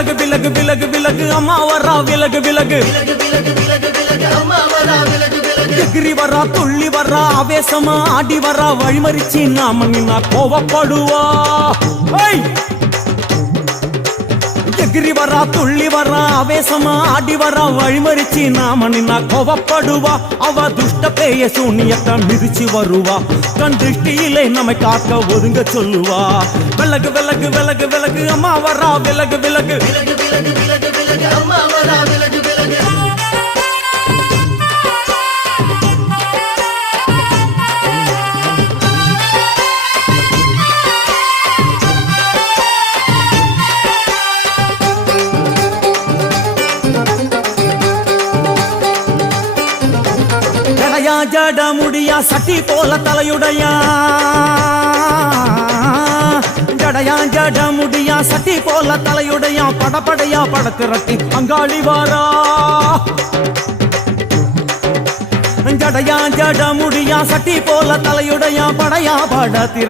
விலகு விலகு விலகு விலகு அம்மா வரா விலகு விலகு எகிரி வரா துள்ளி வரா ஆவேசமா ஆடி வரா வழிமறிச்சு நாம நின்னா கோவப்படுவா எகிரி வரா துள்ளி வரா ஆவேசமா ஆடி வரா வழிமறிச்சு நாம நின்னா கோவப்படுவா அவ துஷ்ட பேய சூனியத்தை மிதிச்சு வருவா கண் திருஷ்டியிலே நம்மை காக்க ஒதுங்க சொல்லுவா விலகு விலகு விலகு விலகு அம்மா வரா விலகு விலகு அம்மா வரா விலகு விலகு ஜட முடியா சட்டி போல தலையுடையா ஜடையா ஜட முடியா சட்டி போல தலையுடையா படப்படையா படத்திரட்டி அங்காளி வாரா ஜடையா ஜட முடியா சட்டி போல தலையுடையா படையா படத்திர